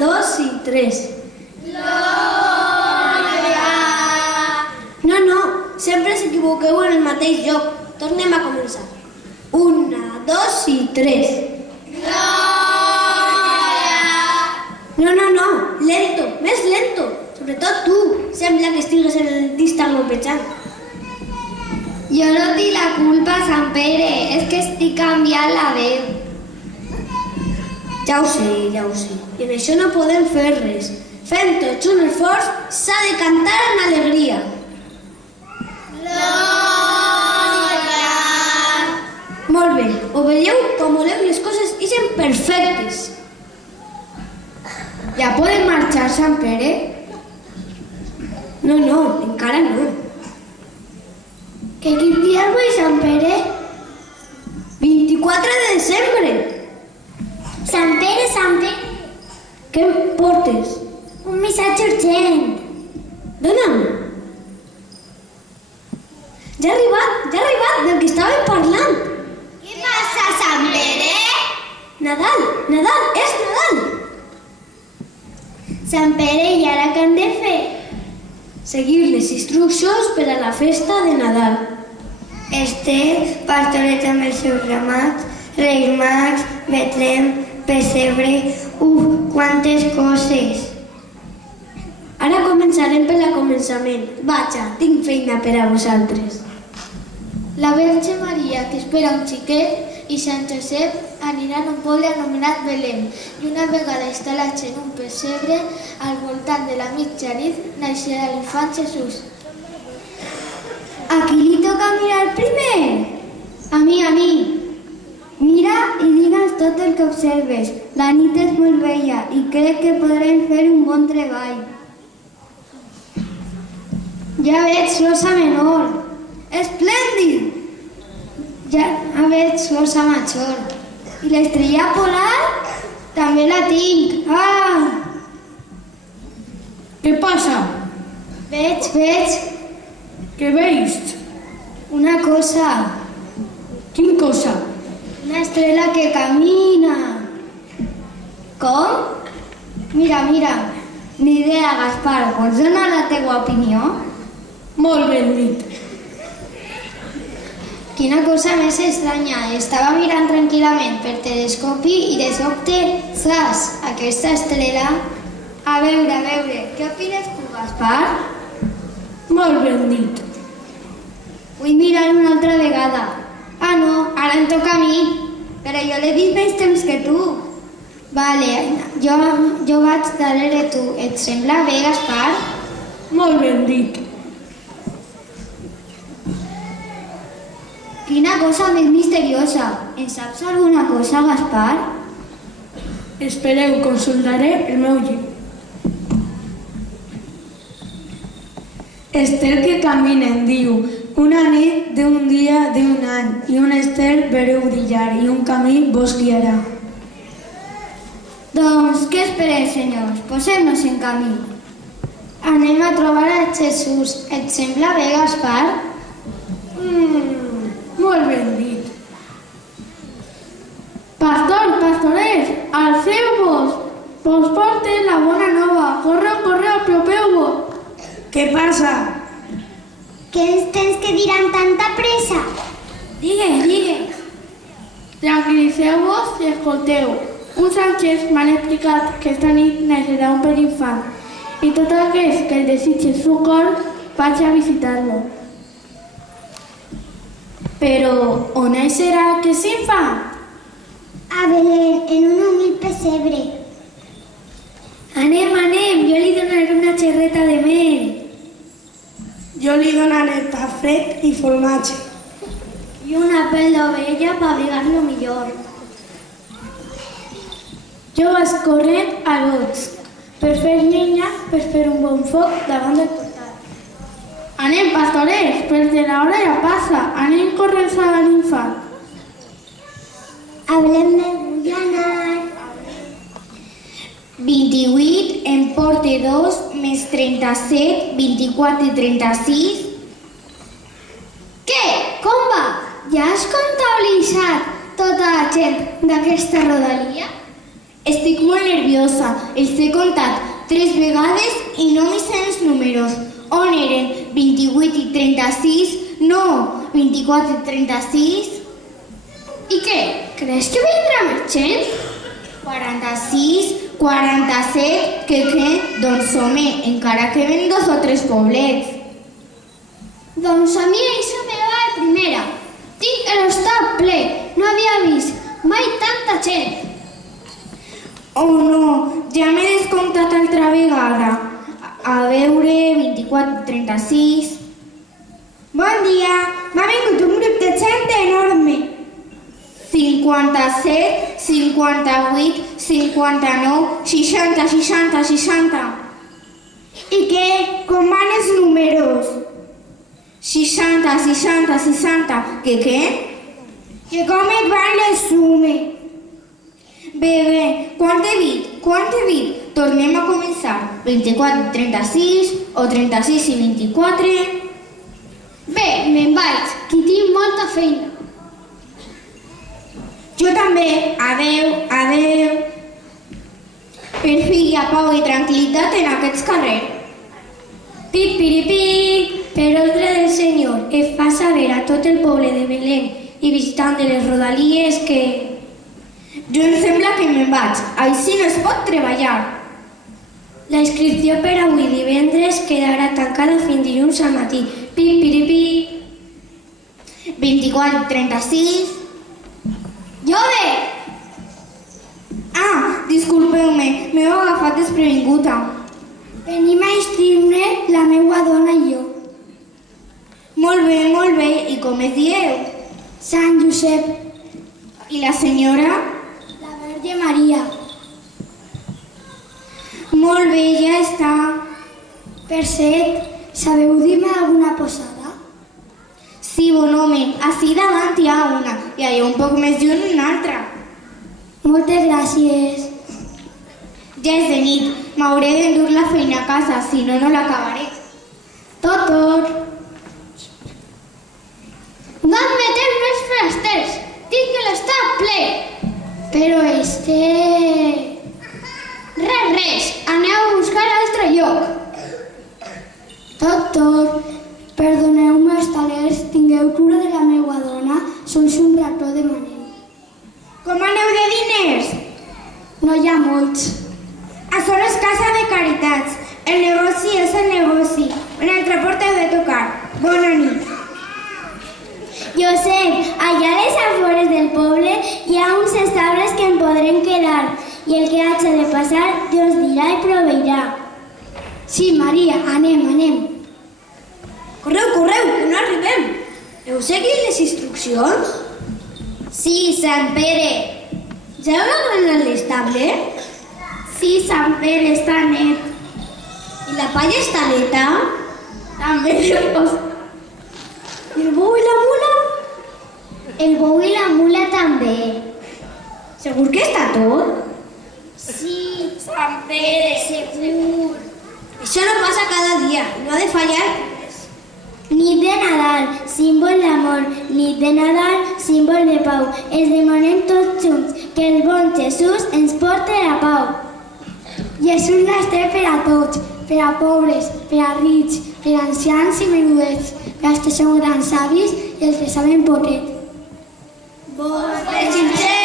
2 i 3. Glòria! No, sempre s'equivoqueu en el mateix lloc. Tornem a començar. 1, 2 i 3. Glòria! No, lento, més lento. Sobretot tu, sembla que estigues en el dentista glopejant. Jo no tinc la culpa, Sant Pere, és que estic canviant la veu. Ja ho sé. I en això no podem fer res. Fem tots un esforç, s'ha de cantar amb alegria. Glòria! Molt bé, ho veieu com voleu les coses ixen perfectes. Ja podem marxar, Sant Pere? No, encara no. Que quin dia és avui, Sant Pere? 24 de desembre. Sant Pere, Què em portes? un missatge urgent. Dóna'm. Ja ha arribat, del que estàvem parlant. Què passa, Sant Pere? Nadal, és Nadal. Sant Pere, i ara què hem de fer? Seguir les instruccions per a la festa de Nadal. Esther, pastoret amb els seus ramats, Reis Mags, Betlem, pessebre, quantes coses. Ara començarem per al començament. Vaja, tinc feina per a vosaltres. La Verge Maria, que espera un xiquet, i Sant Josep aniran a un poble anomenat Belém, i una vegada instal·lats en un pessebre, al voltant de la mitjanit, naixerà l'infant Jesús. A qui li toca mirar primer? A mi. Mira i digue'ns tot el que observes. La nit és molt bella i crec que podrem fer un bon treball. Ja veig l'ossa menor. Esplèndid! Ja veig l'ossa major. I l'estrella polar? També la tinc. Què passa? Veig Què veus? una cosa. Quin cosa? Una estrella que camina. Com? Mira. Ni idea, Gaspar. Vols donar la teua opinió? Molt ben dit. Quina cosa més estranya. Estava mirant tranquil·lament per telescopi i de sobte, zas, aquesta estrella... A veure, què opines tu, Gaspar? Molt ben dit. Vull mirar una altra vegada. No, ara em toca a mi. Però jo l'he vist més temps que tu. Vale, jo vaig darrere tu. Et sembla bé, Gaspar? Molt ben dit. Quina cosa més misteriosa. En saps alguna cosa, Gaspar? Espereu, consultaré el meu llibre. Estel que caminen, diu, una nit d'un dia d'un any, i un estel vereu brillar, i un camí vos guiarà. Doncs, què esperem, senyors? Posem-nos en camí. Anem a trobar a Jesús. Et sembla bé, Gaspar? Molt ben dit. Pastorets, alceu-vos! Vos porten la bona nova. Correu, apropeu-vos! Què passa? Què ens tens que dir amb tanta pressa? Digues. Tranquil·litzeu-vos i escolteu. Uns àngels m'han explicat que esta nit naixerà un petit infant i tot aquells que el desitgen el seu cor vaig a visitar-lo. Però on naixerà aquest infant? A Belén, en un humil pessebre. Anem, jo li donaré una xerreta de mel. Jo li donaré pa fred i formatge. I una pell d'ovella per abrigar-lo millor. Jo vaig corrent a gots per fer llenya, per fer un bon foc davant del portal. Anem, pastorets, perquè l'hora ja passa. Anem corrents a l'infant. A Belén me vull anar. 28 en porte 2 més 37, 24 i 36. Què? Com va? Ja has comptabilitzat tota la gent d'aquesta rodalia? Estic molt nerviosa. Els he contat 3 vegades i no m'hi sé els números. On eren? 28 i 36? No, 24 i 36? I què? Creus que vindrà més gent? 46, 47, què? Doncs home, encara que ven 2 o 3 poblets. Doncs a mi això me va de primera. Tinc l'estat ple. No havia vist mai tanta gent. Oh no, ja m'he descomptat altra vegada. A veure, 24 i 36... Bon dia, m'ha vingut un grup de gent enorme. 57, 58, 59, 60, 60, 60. I què? Com van els números? 60, 60, 60. Què? Que com et van les sumes? Bé, quant he dit? Tornem a començar. 24 i 36, o 36 i 24... Bé, me'n vaig, que tinc molta feina. Jo també. Adeu. Per fi hi ha pau i tranquil·litat en aquests carrers. Pipiripi, per ordre del Senyor, es fa saber a tot el poble de Belén i visitant de les rodalies que... Jo em sembla que me'n vaig. Així no es pot treballar. La inscripció per avui divendres quedarà tancada fins dilluns al matí. Pipiripi. 24 i 36... Jove! Disculpeu-me, m'heu agafat desprevinguda. Venim a inscriure la meua dona i jo. Molt bé, i com es dieu? Sant Josep, I la senyora? la Verge Maria. Molt bé, ja està. Per cert, sabeu dir-me alguna posada? Sí, bon home, ací davant hi ha una, i allà un poc més lluny una altra. Moltes gràcies. Ja és de nit, m'hauré d'endur la feina a casa, si no, no l'acabaré. Tot. No et metem més forasters, tinc l'estat ple. Però és que... Res, aneu a buscar altre lloc. Tot. Perdoneu-me, estalers, tingueu cura de la meua dona, sols un rató demanem. Com aneu de diners? No hi ha molts. Això és casa de caritats. El negoci és el negoci. Un altre porta heu de tocar. Bona nit. Josep, allà a les afores del poble hi ha uns estables que en podrem quedar i el que hagi de passar Dios dirà i proveirà. Sí, Maria, anem. Correu, que no arribem. Heu seguit les instruccions? Sí, Sant Pere. Ja heu agranat l'estable? Sí, Sant Pere, està net. I la palla està neta? També llavors. I el bou i la mula? El bou i la mula també. Segur que està tot? Sí, Sant Pere, segur. Això no passa cada dia, no ha de fallar. Nit de Nadal, símbol d'amor. Nit de Nadal, símbol de pau. Els demanem tots junts que el bon Jesús ens porte la pau. Jesús les té per a tots, per a pobres, per a rics, per a ancians i menudets, per als que són grans savis i els que saben poquet. Vos desitgem